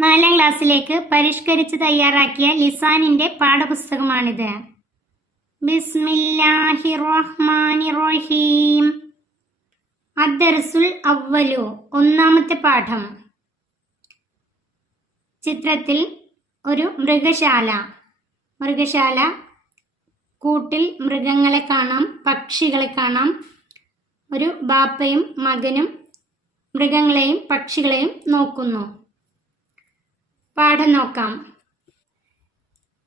നാലാം ക്ലാസ്സിലേക്ക് പരിഷ്കരിച്ച് തയ്യാറാക്കിയ ലിസാനിന്റെ പാഠപുസ്തകമാണിത്. ബിസ്മില്ലാഹി റഹ്മാനി റഹീം അവ്വലു ഒന്നാമത്തെ പാഠം. ചിത്രത്തിൽ ഒരു മൃഗശാല. മൃഗശാല കൂട്ടിൽ മൃഗങ്ങളെ കാണാം പക്ഷികളെ കാണാം. ഒരു ബാപ്പയും മകനും മൃഗങ്ങളെയും പക്ഷികളെയും നോക്കുന്നു. പാഠം നോക്കാം.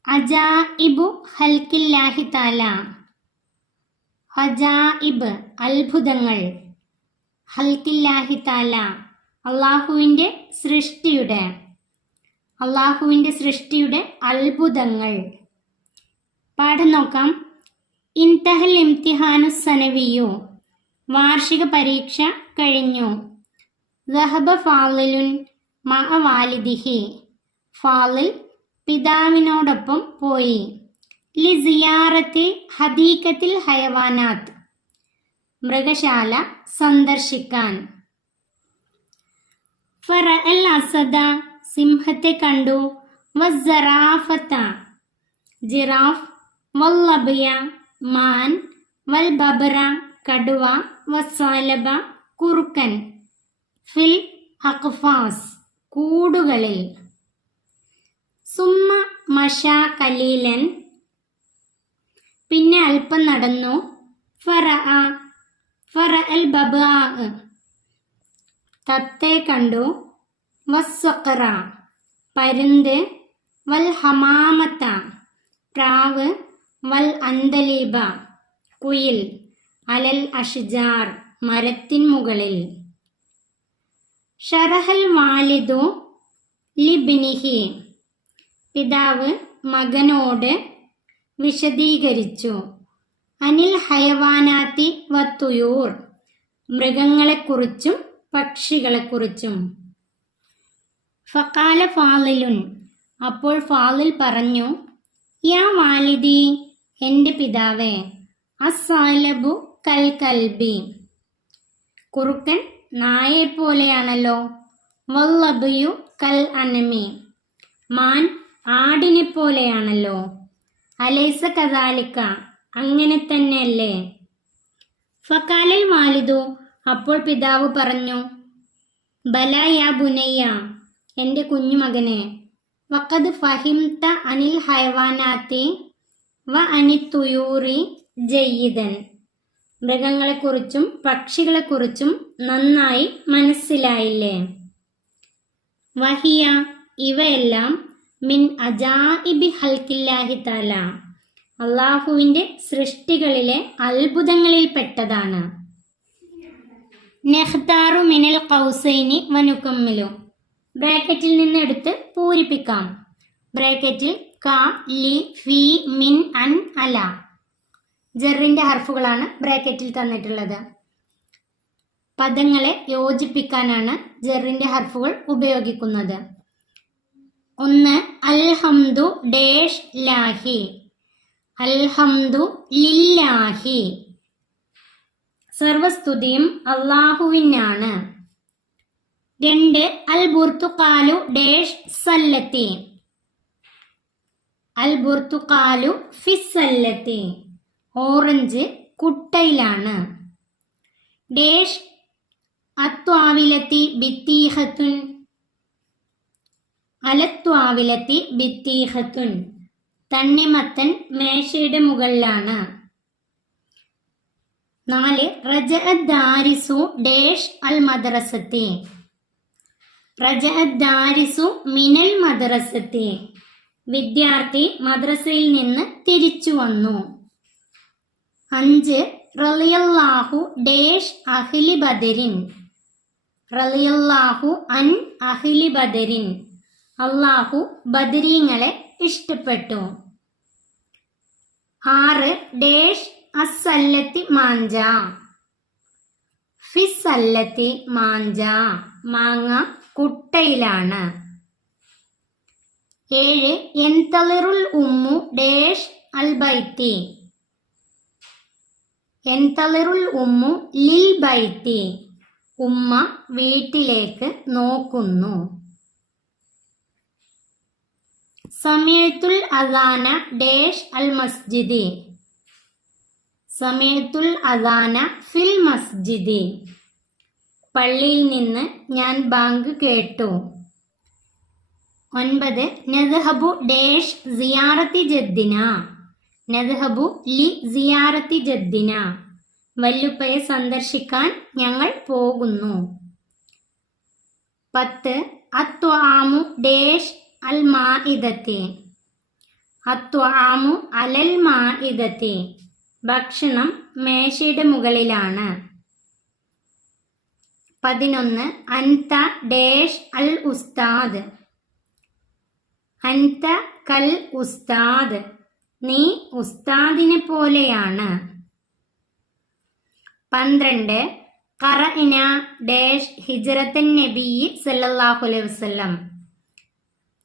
അജാഇബു ഹൽക്കില്ലാഹി താല അജാഇബ് അത്ഭുതങ്ങൾ. ഹൽക്കില്ലാഹി താല അള്ളാഹുവിന്റെ സൃഷ്ടിയുടെ. അള്ളാഹുവിന്റെ സൃഷ്ടിയുടെ അത്ഭുതങ്ങൾ. പാഠം നോക്കാം. ഇൻതഹൽ ഇംതിഹാനു സനവിയു. വാർഷിക പരീക്ഷ കഴിഞ്ഞു. ദഹബ ഫാലിലുൻ മഅ വാലിദിഹി. ഫാലിൽ പിതാവിനോടൊപ്പം പോയി. ലി ഹദീഖത്തിൽ ഹദീക്കത്തിൽ ഹയവാനാത്ത്. മൃഗശാല സന്ദർശിക്കാൻ. ഫറ അൽ അസദ സിംഹത്തെ കണ്ടു. വസ്സറാഫത്ത. ജിറാഫ് വല്ലബിയ മാൻ വൽ ബബറ കടുവ വസാലബ കുറുക്കൻ. ഫിൽ അഖ്ഫാസ്. കൂടുകളിൽ. സുമ്മ മഷ കലീലൻ. പിന്നെ അല്പം നടന്നു. ഫറ ഫറ അൽ ബബ തത്തെ കണ്ടു. വസ്വക്കറ പരുന്ത് വൽ ഹമാമത്ത പ്രാവ് വൽ അന്തലീബ കുയിൽ അലൽ അഷിജാർ മരത്തിൻ മുകളിൽ. ഷറഹൽ വാലിദു ലിബിനിഹി പിതാവ് മകനോട് വിശദീകരിച്ചു. അനിൽ ഹയവാനാത്തി വത്തുയൂർ മൃഗങ്ങളെക്കുറിച്ചും പക്ഷികളെക്കുറിച്ചും. ഫക്കാല ഫാലിലുൻ. അപ്പോൾ ഫാലിൽ പറഞ്ഞു യാ വാലിദി എന്റെ പിതാവേ അസാലബു കൽ കൽബി. കുറുക്കൻ നായെപ്പോലെയാണല്ലോ വല്ലബിയു കൽ അനമി. മാൻ ആടിനെ പോലെയാണല്ലോ അലൈസ കദാലിക്ക അങ്ങനെ തന്നെയല്ലേ? ഫക്കാലൽ മാലിദു അപ്പോൾ പിതാവ് പറഞ്ഞു ബല യാ ബുനയ്യ എന്റെ കുഞ്ഞുമകനെ വക്കത് ഫഹിംത അനിൽ ഹൈവാനാത്തി വ അനി തുയൂറി ജയ്യിദൻ. മൃഗങ്ങളെക്കുറിച്ചും പക്ഷികളെക്കുറിച്ചും നന്നായി മനസ്സിലായില്ലേ? വഹിയ ഇവയെല്ലാം മിൻ അജാഇബി ഹൽക്കില്ലാഹി താല അള്ളാഹുവിന്റെ സൃഷ്ടികളിലെ അത്ഭുതങ്ങളിൽപ്പെട്ടതാണ് നെഹ്താറു മിനൽ കൗസൈനി വനുക്കമ്മിലു ബ്രാക്കറ്റിൽ നിന്ന് എടുത്ത് പൂരിപ്പിക്കാം. ബ്രാക്കറ്റിൽ ക ലി ഫി മിൻ അൻ അല. ജെറിന്റെ ഹർഫുകളാണ് ബ്രാക്കറ്റിൽ തന്നിട്ടുള്ളത്. പദങ്ങളെ യോജിപ്പിക്കാനാണ് ജെറിന്റെ ഹർഫുകൾ ഉപയോഗിക്കുന്നത്. ഒന്ന് അൽഹംദു ഡേഷ് ലാഹി. അൽഹംദു ലില്ലാഹി. സർവസ്തുതിയും അള്ളാഹുവിനാണ്. രണ്ട് അൽ ബുർത്തുക്കാലു ഡേഷ് സല്ലത്തി. അൽ ബുർത്തുക്കാലു ഫിസല്ലത്തി ഓറഞ്ച് കുട്ടയിലാണ്. ഡേഷ് അത്വാവിലത്തി ബിത്തീഹത്തുൻ. അലത്വാവിലത്തി ബിത്തീഹത്തുൻ തണ്ണിമത്തൻ മേശയുടെ മുകളിലാണ്. നാല് റജ ദാരിസു ഡേഷ് അൽ മദ്രസത്തെ റജ ദാരിസു മിനൽ മദ്രസത്തെ. വിദ്യാർത്ഥി മദ്രസയിൽ നിന്ന് തിരിച്ചു വന്നു. അഞ്ച് റളിയല്ലാഹു ഡേഷ് അഹിലി ബദരിൻ. റളിയല്ലാഹു അൻ അഹിലി ബദരിൻ. അള്ളാഹു ബദരീങ്ങളെ ഇഷ്ടപ്പെട്ടു. ആറ് ഡേഷ് അസല്ലത്തി മാഞ്ച. ഫിസല്ലത്തി മാഞ്ച. മാങ്ങ കുട്ടയിലാണ്. ഏഴ് എൻതളിറുൽ ഉമ്മു ഡേഷ് അൽബൈത്തി. എൻതളിറുൽ ഉമ്മു ലിൽ ബൈത്തി ഉമ്മ വീട്ടിലേക്ക് നോക്കുന്നു. സമയത്തുൽ അദാന ഡേഷ് അൽ മസ്ജിദി. സമയത്തുൽ അദാന ഫിൽ മസ്ജിദി. പള്ളിയിൽ നിന്ന് ഞാൻ ബാങ്ക് കേട്ടു. ഒൻപത് നദ്ഹബു ഡേഷ് സിയാറത്തി ജദ്ദിന. നദ്ഹബു ലി സിയാറത്തി ജദ്ദിന. വല്ലുപ്പയെ സന്ദർശിക്കാൻ ഞങ്ങൾ പോകുന്നു. പത്ത് അത്വാമു ഡേഷ് അൽ മാഇദത്തെ അത്വാമു അലൽ മാഇദത്തെ ഭക്ഷണം മേശയുടെ മുകളിലാണ്. പതിനൊന്ന് അൻത ഡേഷ് അൽ ഉസ്താദ്. അൻത കൽ ഉസ്താദ്. നീ ഉസ്താദിനെ പോലെയാണ്. പന്ത്രണ്ട് ഖറഇന ഡേഷ് ഹിജറത്തൻ നബി അലൈഹി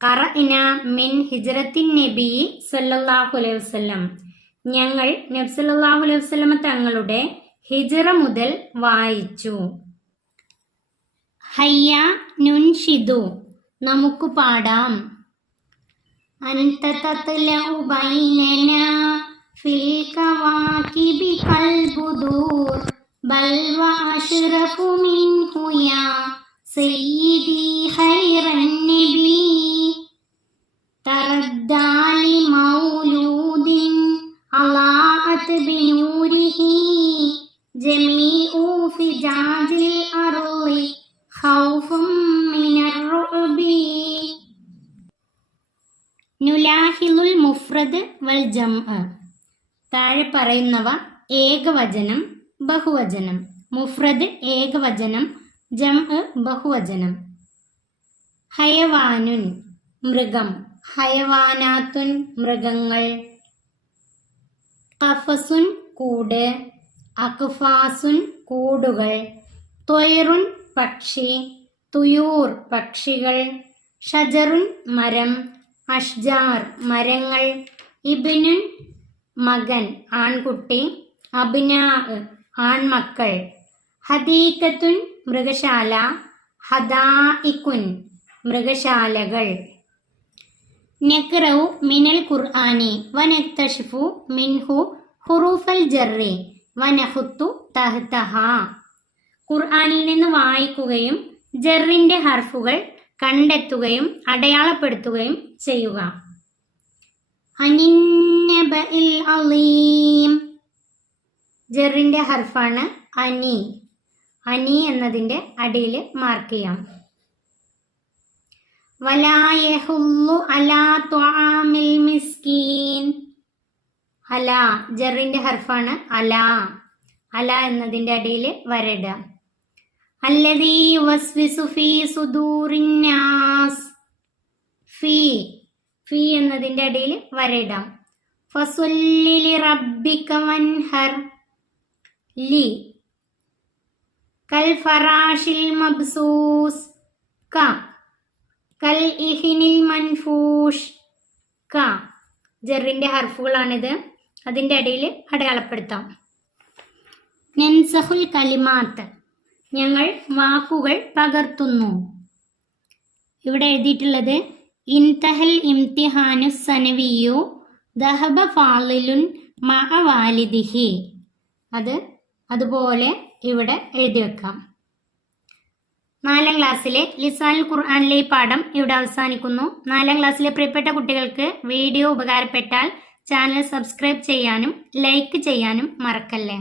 വസല്ലം ഖറഇന മിൻ ഹിജ്റത്തിൻ നബി സല്ലല്ലാഹു അലൈഹി വസല്ലം ഞങ്ങൾ നബി സല്ലല്ലാഹു അലൈഹി വസല്ലമ തങ്ങളുടെ ഹിജ്റ മുതൽ വായിച്ചു ഹയ്യ നുൻഷിദു നമുക്ക് പാടാം أنت تطلع بيننا في الكواكب كالبدور بل وأشرف منه يا سيدي خير النبي വൽ ജം താഴെ പറയുന്നവ ഏകവചനം ബഹുവചനം. മുഫ്രദ് ഏകവചനം ജം ബഹുവചനം. ഹയവാനുൻ മൃഗം. ഹയവാനാത്തുൻ മൃഗങ്ങൾ. കഫസുൻ കൂട്. അക്ഫാസുൻ കൂടുകൾ. ത്വയറുൻ പക്ഷി. തുയൂർ പക്ഷികൾ. ഷജറുൻ മരം. അഷ്ജാർ മരങ്ങൾ. ഇബിനുൻ മകൻ ആൺകുട്ടി അബിനാ ആൺമക്കൾ. ഹദീക്കത്തുൻ മൃഗശാല ഹദായിക്കുൻ മൃഗശാലകൾ. നക്റു മിനൽ ഖുർആനി വനക്തഷിഫു മിൻഹു ഹുറൂഫൽ ജർറി വനഹുത്തു തഹ്തഹ. ഖുർആാനിൽ നിന്ന് വായിക്കുകയും ജെറിന്റെ ഹർഫുകൾ കണ്ടെത്തുകയും അടയാളപ്പെടുത്തുകയും ചെയ്യുക. അനിന്നബഇൽ അലീം. ജറിന്റെ ഹർഫാണ് അനി. അനി എന്നതിന്റെ അടിയിൽ മാർക്ക് ചെയ്യാം. വലായഹുല്ലു അലാ ത്വാമിൽ മിസ്കീൻ. അല ജറിന്റെ ഹർഫാണ് അല. അല എന്നതിന്റെ അടിയിൽ വരടുക അല്ലദീ യുവസ്വിസു ഫീ സുദൂറിന്നാസ് ഫീ ഫീ എന്നതിന്റെ ഇടയിൽ വരയിടാം. ഫസുല്ലി റബ്ബിക വൻഹർ. ലി. കൽ ഫറാഷിൽ മബ്സൂസ്. ക. കൽ ഇഹിനിൽ മൻഫൂഷ്. ക. ജറിന്റെ ഹർഫുകളാണിത്. അതിന്റെ ഇടയിൽ അടയാളപ്പെടുത്താം. നെൻസഹുൽ കലിമാത്ത്. ഞങ്ങൾ വാക്കുകൾ പകർത്തുന്നു. ഇവിടെ എഴുതിയിട്ടുള്ളത് ഇൻതഹൽ ഇംതിഹാനു സനവിയു ദഹബ ഫാലിലുൻ മഅ വാലിദിഹി. അത് അതുപോലെ ഇവിടെ എഴുതി വെക്കാം. നാലാം ക്ലാസ്സിലെ ലിസാനുൽ ഖുർആനിലെ ഈ പാഠം ഇവിടെ അവസാനിക്കുന്നു. നാലാം ക്ലാസ്സിലെ പ്രിയപ്പെട്ട കുട്ടികൾക്ക് വീഡിയോ ഉപകാരപ്പെട്ടാൽ ചാനൽ സബ്സ്ക്രൈബ് ചെയ്യാനും ലൈക്ക് ചെയ്യാനും മറക്കല്ലേ?